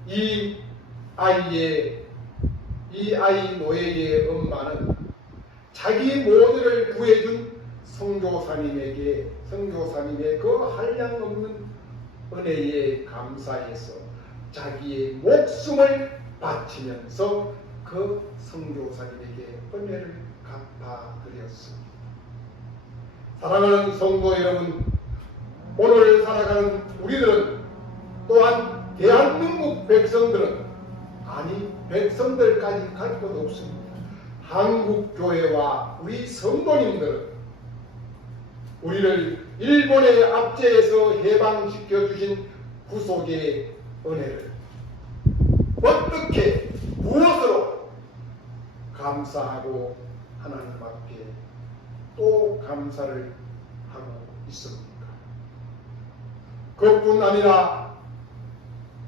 이 아이 노예의 엄마는 자기 모녀를 구해준 성교사님의 그 한량없는 은혜에 감사해서 자기의 목숨을 바치면서 그 성교사님에게 은혜를 갚아드렸습니다. 사랑하는 성도 여러분, 오늘 살아가는 우리들은, 또한 대한민국 백성들은, 아니 백성들까지 갈 것 없습니다. 한국교회와 우리 성도님들은 우리를 일본의 압제에서 해방시켜 주신 구속의 은혜를 어떻게, 무엇으로 감사하고 하나님 앞에 또 감사를 하고 있습니까? 그뿐 아니라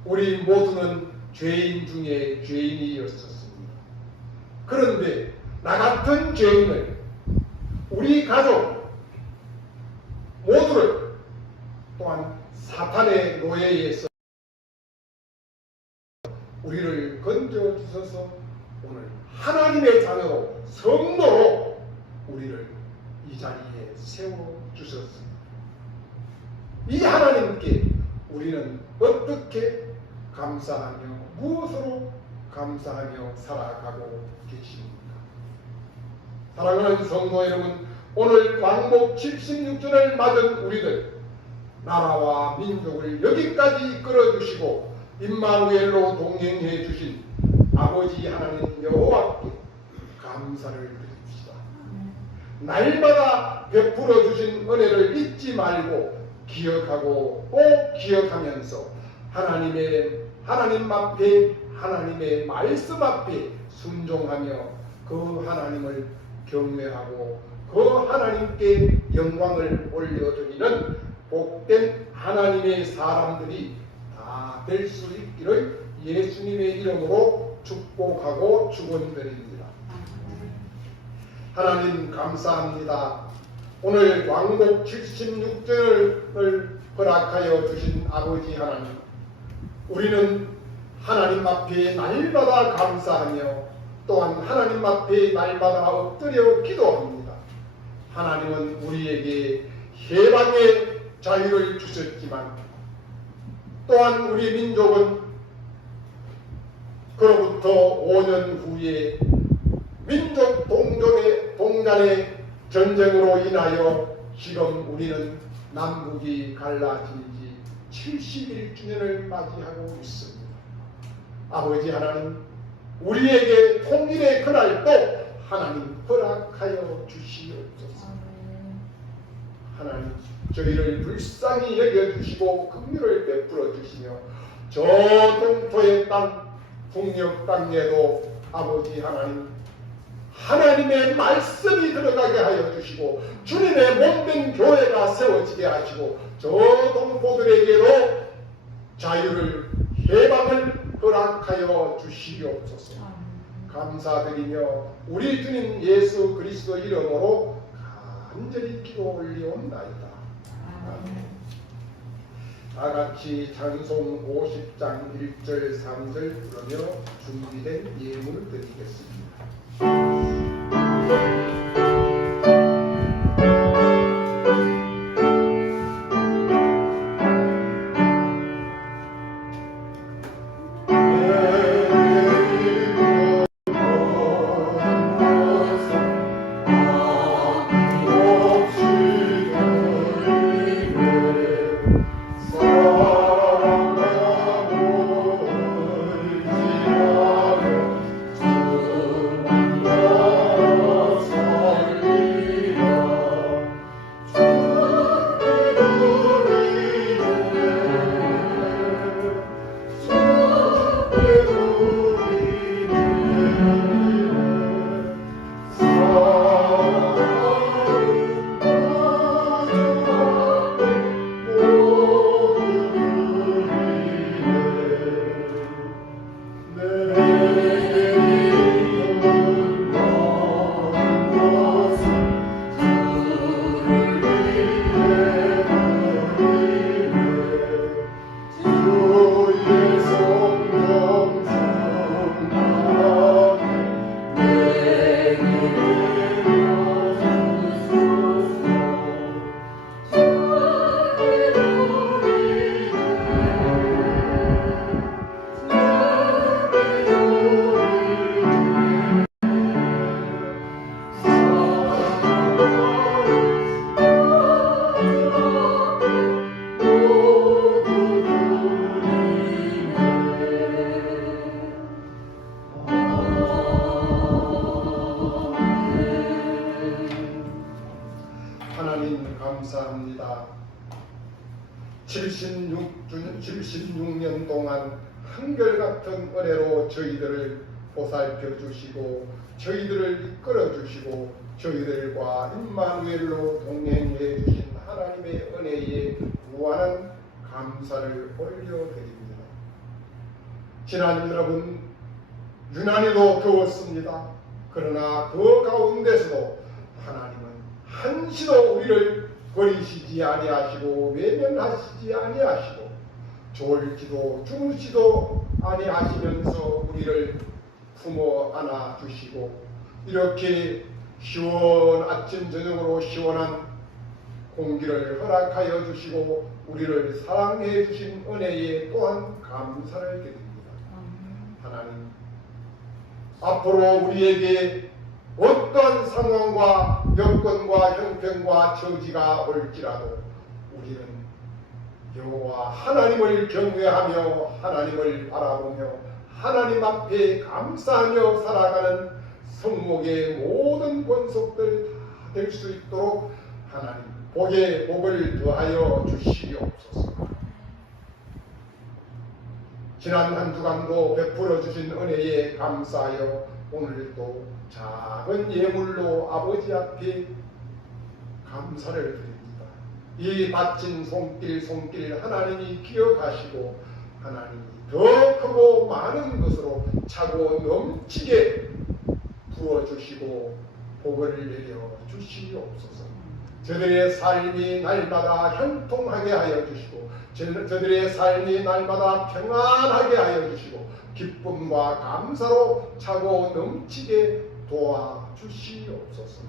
우리 모두는 죄인 중에 죄인이었었습니다. 그런데 나 같은 죄인을, 우리 가족 모두를 또한 사탄의 노예에서 우리를 건져주셔서 오늘 하나님의 자녀로, 성도로 우리를 이 자리에 세워주셨습니다. 이 하나님께 우리는 어떻게 감사하며, 무엇으로 감사하며 살아가고 계십니까? 사랑하는 성도 여러분, 오늘 광복 76주년을 맞은 우리들, 나라와 민족을 여기까지 이끌어주시고 임마누엘로 동행해 주신 아버지 하나님 여호와께 감사를 드립시다. 날마다 베풀어 주신 은혜를 잊지 말고 기억하고 꼭 기억하면서 하나님 앞에, 하나님의 말씀 앞에 순종하며 그 하나님을 경외하고 그 하나님께 영광을 올려드리는 복된 하나님의 사람들이 다 될 수 있기를 예수님의 이름으로 축복하고 축원드립니다. 하나님 감사합니다. 오늘 광복 76주년을 허락하여 주신 아버지 하나님, 우리는 하나님 앞에 날마다 감사하며 또한 하나님 앞에 날마다 엎드려 기도합니다. 하나님은 우리에게 해방의 자유를 주셨지만 또한 우리 민족은 그로부터 5년 후에 민족 동단의 전쟁으로 인하여 지금 우리는 남북이 갈라진 지 71주년을 맞이하고 있습니다. 아버지 하나님, 우리에게 통일의 그날도 하나님 허락하여 주시옵소서. 하나님, 저희를 불쌍히 여겨주시고 긍휼을 베풀어 주시며 저 동토의 땅, 북녘 땅에도 아버지 하나님, 하나님의 말씀이 들어가게 하여 주시고 주님의 몸된 교회가 세워지게 하시고 저 동포들에게도 자유를, 해방을 허락하여 주시옵소서. 감사드리며 우리 주님 예수 그리스도 이름으로 간절히 기도 올리옵나이다. 다같이 찬송 50장 1절 3절 부르며 준비된 예물을 드리겠습니다. 하나님 감사합니다. 76년 동안 한결같은 은혜로 저희들을 보살펴 주시고 저희들을 이끌어 주시고 저희들과 임마누엘로 동행해 주신 하나님의 은혜에 무한한 감사를 올려드립니다. 지난 여러분 유난히도 더웠습니다. 그러나 그 가운데서도 하나님은 한시도 우리를 버리시지 아니하시고 외면하시지 아니하시고 졸지도 주무시도 아니하시면서 우리를 품어 안아 주시고 이렇게 아침 저녁으로 시원한 공기를 허락하여 주시고 우리를 사랑해 주신 은혜에 또한 감사를 드립니다. 하나님, 앞으로 우리에게 어떤 상황과 여건과 형편과 처지가 올지라도 우리는 여호와 하나님을 경외하며 하나님을 바라보며 하나님 앞에 감사하며 살아가는 성목의 모든 권속들 다 될 수 있도록 하나님 복에 복을 더하여 주시옵소서. 지난 한 주간도 베풀어 주신 은혜에 감사하여 오늘도 작은 예물로 아버지 앞에 감사를 드립니다. 이 바친 손길 하나님이 기억하시고 하나님이 더 크고 많은 것으로 차고 넘치게 부어주시고 복을 내려 주시옵소서. 저들의 삶이 날마다 형통하게 하여 주시고 저들의 삶이 날마다 평안하게 하여 주시고 기쁨과 감사로 차고 넘치게 도와주시옵소서.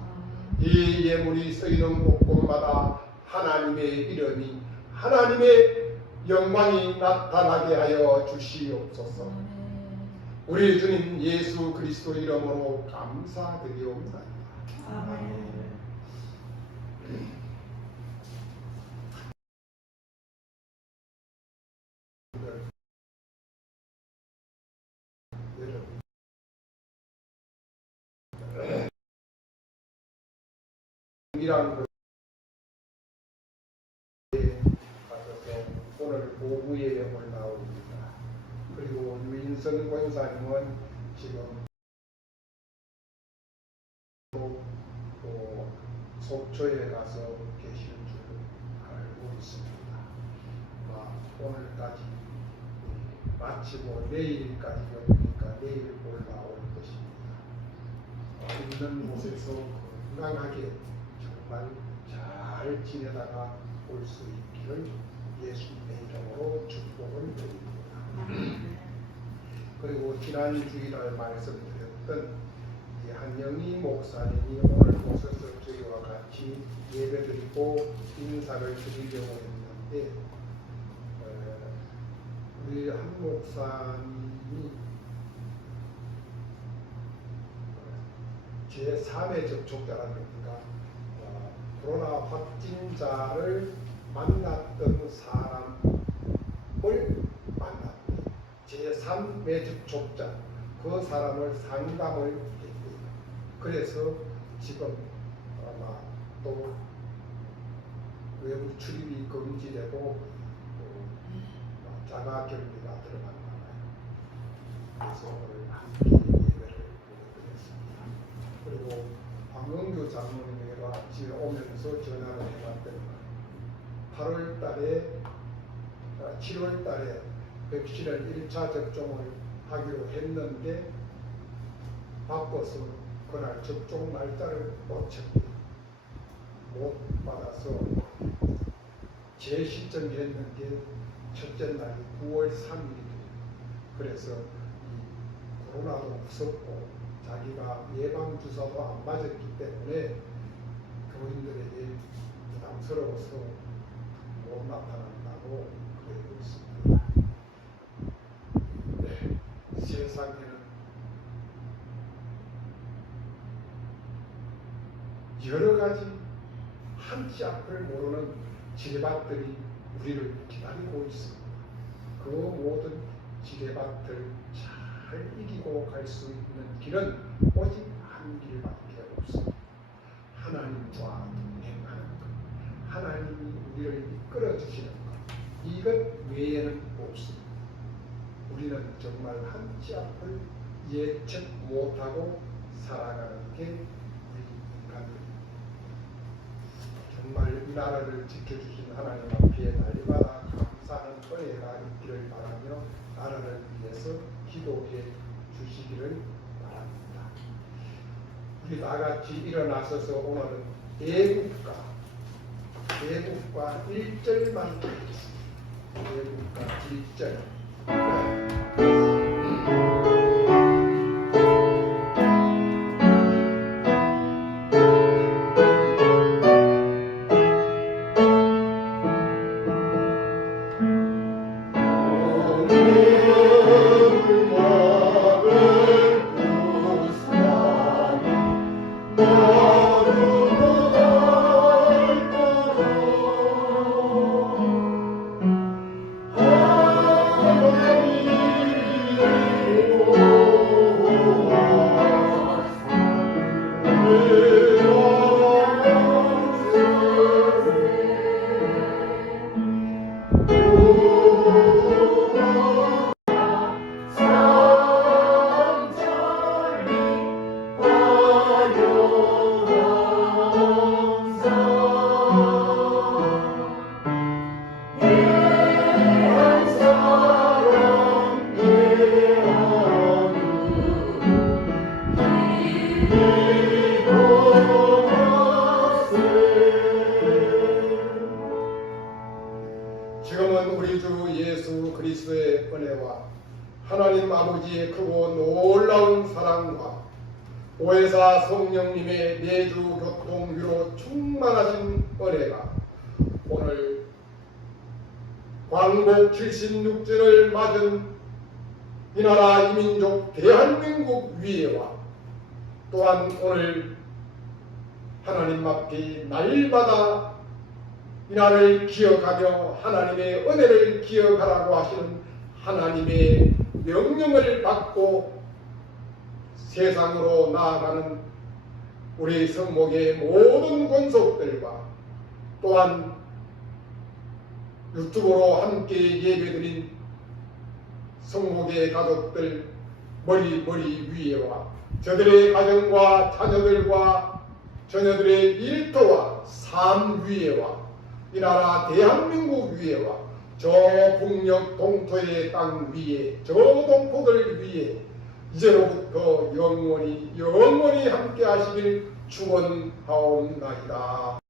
이 예물이 쓰이는 곳곳마다 하나님의 이름이 하나님의 영광이 나타나게 하여 주시옵소서. 우리 주님 예수 그리스도 이름으로 감사드리옵나이다. 아멘. 이란 것에 가셔서 오늘 오후 예배를 나옵니다. 그리고 유인선 권사님은 지금 속초에 가서 계실 줄 알고 있습니다. 오늘까지 마치고 내일까지 오니까 내일 올라올 것입니다. 있는 곳에서 건강하게 정말 잘 지내다가 올 수 있기를 예수님의 이름으로 축복을 드립니다. 그리고 지난 주일날 말씀드렸던 이 한영희 목사님이 오늘 오셔서 저희와 같이 예배드리고 인사를 드리려고 했는데 우리 한 목사님이 제3의 접촉자라는 겁니까? 코로나 확진자를 만났던 사람을 만났대. 제3의 접촉자, 그 사람을 상담을 했대요. 그래서 지금 아마 또 외부 출입이 금지되고 자가격리가 들어간다 봐요. 그래서 오늘 함께 예배를 보내드렸습니다. 그리고 황은규 장로님과 집에 오면서 전화를 해봤더니 8월 달에 7월 달에 백신을 1차 접종을 하기로 했는데 바꿔서 그날 접종 날짜를 놓쳤대요. 못 받아서 제 시점이 했는 게 첫째 날이 9월 3일이에요. 그래서 이 코로나도 무섭고 자기가 예방주사도 안 맞았기 때문에 교인들에게 부담스러워서 못 나타난다고 그러고 있습니다. 네, 세상에는 여러 가지 한치 앞을 모르는 지뢰밭들이 우리를 기다리고 있습니다. 그 모든 지뢰밭을 잘 이기고 갈 수 있는 길은 오직 한 길밖에 없습니다. 하나님과 동행하는 것, 하나님이 우리를 이끌어 주시는 것, 이것 외에는 없습니다. 우리는 정말 한치 앞을 예측 못하고 살아가는 게 우리 인간입니다. 정말 이 나라를 지켜주신 하나님 앞에 날마다 감사하는 은혜가 있기를 바라며 나라를 위해서 기도해 주시기를 바랍니다. 우리 다같이 일어나서서 오늘은 애국가 1절만 드리겠습니다. 애국가 1절. 지금은 우리 주 예수 그리스도의 은혜와 하나님 아버지의 크고 놀라운 사랑과 보혜사 성령님의 내주, 교통, 위로 충만하신 은혜가 오늘 우리 모든 성도들에게 광복 76주를 맞은 이 나라 이민족 대한민국 위에와 또한 오늘 하나님 앞에 날마다 이날을 기억하며 하나님의 은혜를 기억하라고 하시는 하나님의 명령을 받고 세상으로 나아가는 우리 성목의 모든 권속들과 또한 유튜브로 함께 예배드린 성목의 가족들 머리 위에와 저들의 가정과 자녀들과 자녀들의 일터와 삶 위에와 이 나라 대한민국 위에와 저 북녘 동토의 땅 위에 저 동포들 위에 이제로부터 영원히 함께 하시길 축원하옵나이다.